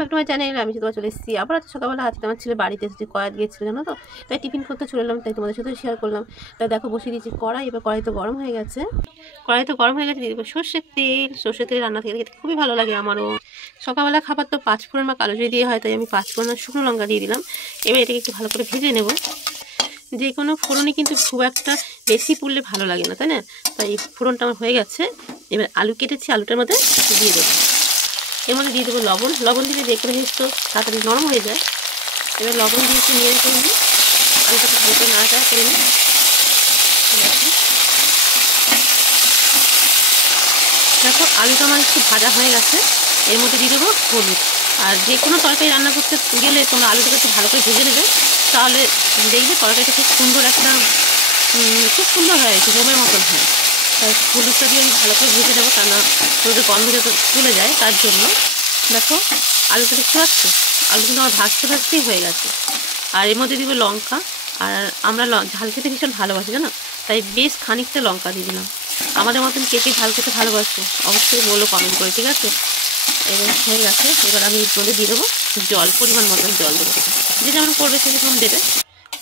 Back to my channel. আমি তোমার চলে এসেছি আবার আজকে সকালবেলা। আজকে আমার ছেলে বাড়িতে এসেছে, কড়াই গিয়েছিল জানো তো, তাই টিফিন করতে চলে এলাম, তাই তোমাদের সাথে শেয়ার করলাম। তাই দেখো বসিয়ে দিয়েছি কড়াই, এবার কড়াই তো গরম হয়ে গেছে। দিয়ে দেবো সর্ষের তেল। সর্ষের তেল রান্না থেকে খেতে খুবই ভালো লাগে আমারও। সকালবেলা খাবার তো পাঁচফোড়ন বা কালো জিরে দিয়ে হয়, তাই আমি পাঁচফোড়ন আর শুকনো লঙ্কা দিয়ে দিলাম। এবার এটাকে একটু ভালো করে ভেজে নেব। যে কোনো ফোড়নই কিন্তু খুব একটা বেশি পুড়লে ভালো লাগে না, তাই না? তাই ফোড়নটা আমার হয়ে গেছে। এবার আলু কেটেছি, আলুটার মধ্যে দিয়ে দেবো। এর মধ্যে দিয়ে দেবো লবণ। লবণ দিলে যে কোনো জিনিস তো তাড়াতাড়ি নরম হয়ে যায়। এবার লবণ দিয়ে একটু নিয়ে করে নিই, আলুটাকে ভালো করে নাড়াচাড়া করে নিই। দেখো আলুটা আমার একটু ভাজা হয়ে গেছে। এর মধ্যে দিয়ে দেবো হলুদ। আর যে কোনো তরকারি রান্না করতে গেলে তোমরা আলুটাকে একটু ভালো করে ভেজে নেবে, তাহলে দেখবে তরকারিটা খুব সুন্দর একটা খুব সুন্দর হয়, একটু হোমের মতন হয়। তাই হলুদটা দিয়ে আমি ভালো করে ভেজে নেবো, কেননা হলুদের গন্ধ যাতে চলে যায় তার জন্য। দেখো আলুটা দেখতে পাচ্ছ, আলু কিন্তু আমার ভাজতেই হয়ে গেছে। আর এর মধ্যে দিব লঙ্কা। আর আমরা ঝাল খেতে ভীষণ ভালোবাসি জানো, তাই বেশ খানিকটা লঙ্কা দিয়ে দিলাম। আমাদের মতন কে কে ঝাল খেতে ভালোবাসো অবশ্যই বলো কমেন্ট করে, ঠিক আছে? এবার হয়ে গেছে। এবার আমি এর মধ্যে দিয়ে দেবো জল, পরিমাণ মতন জল দেবো। যে যেমন করবে সে যেমন দেবে।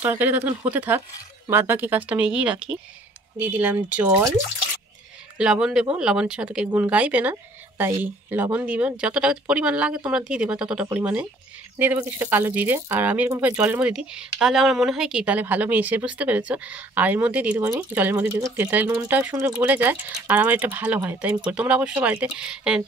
তরকারি ততক্ষণ হতে থাক, বাদ বাকি কাজটা আমি এগিয়ে রাখি। দিয়ে দিলাম জল। লবণ দেবো, লবণ ছাড়া তোকে গুণ গাইবে না, তাই লবণ দিব যতটা পরিমাণ লাগে তোমরা দিয়ে দেবে ততটা পরিমাণে। দিয়ে দেবো কিছুটা কালো জিরে। আর আমি এরকমভাবে জলের মধ্যে দিই, তাহলে আমার মনে হয় কি তাহলে ভালো মিশে, বুঝতে পেরেছো? আর এর মধ্যে দিয়ে দেবো আমি জলের মধ্যে দিয়ে দেবো তেল, তাহলে নুনটাও সুন্দর গলে যায় আর আমার এটা ভালো হয়। তাই আমি করি, তোমরা অবশ্যই বাড়িতে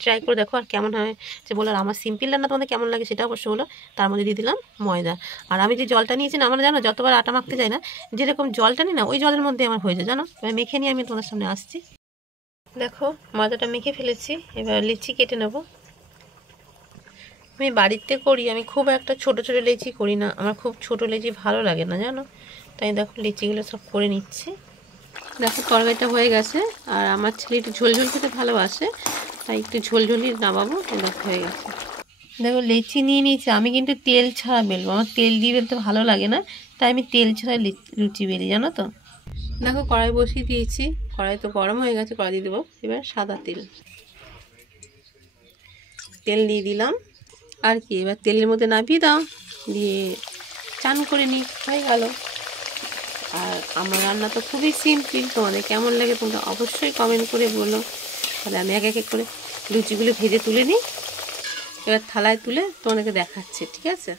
ট্রাই করে দেখো আর কেমন হয় যে বলো। আর আমার সিম্পল রান্না তোমাদের কেমন লাগে সেটা অবশ্যই বলো। তার মধ্যে দিয়ে দিলাম ময়দা। আর আমি যে জলটা নিয়েছি না, আমরা জানো যতবার আটা মাখতে যাই না, যেরকম জলটা নিই না ওই জলের মধ্যে আমার হয়ে যায় জানো। এবার মেখে নিয়ে আমি তোমাদের সামনে আসছি। দেখো ময়দাটা মেখে ফেলেছি, এবার লিচি কেটে নেব। আমি বাড়িতে করি, আমি খুব একটা ছোট ছোট লিচি করি না, আমার খুব ছোট লিচি ভালো লাগে না জানো। তাই দেখো লিচিগুলো সব করে নিচ্ছি। দেখো তরকারিটা হয়ে গেছে। আর আমার ছেলে একটু ঝোল ঝোল খেতে ভালোবাসে, তাই একটু ঝোল ঝোলই নামাবো। দেখো হয়ে গেছে। দেখো লিচি নিয়ে নিয়েছি, আমি কিন্তু তেল ছাড়া বেলবো, আমার তেল দিয়ে বেলতে ভালো লাগে না, তাই আমি তেল ছাড়া লুচি বেলি জানো তো। দেখো কড়াই বসিয়ে দিয়েছি, কড়াই তো গরম হয়ে গেছে, কড়াই দিয়ে দেবো এবার সাদা তেল। তেল দিয়ে দিলাম আর কি, এবার তেলের মধ্যে নামিয়ে দাও, দিয়ে চান করে নিই, হয়ে গেল। আর আমার রান্না তো খুবই সিম্পল, তোমাদের কেমন লাগে তোমরা অবশ্যই কমেন্ট করে বলো। তাহলে আমি এক এক করে লুচিগুলো ভেজে তুলে নিই, এবার থালায় তুলে তোমাদেরকে দেখাচ্ছি, ঠিক আছে?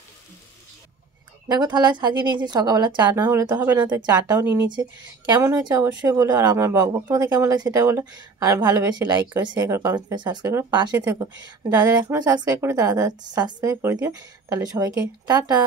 দেখো থালায় সাজিয়ে নিয়েছি, সকালবেলা চা না হলে তো হবে না, তাই চাটাও নিয়ে নিয়েছি। কেমন হয়েছে অবশ্যই বলো, আর আমার বকবক তোমাদের কেমন লাগে সেটা বলো। আর ভালোবেসে লাইক করে, শেয়ার করে, কমেন্ট করে, সাবস্ক্রাইব করে পাশে থেকো। যারা এখনও সাবস্ক্রাইব করে তারা সাবস্ক্রাইব করে দিও। তাহলে সবাইকে টাটা।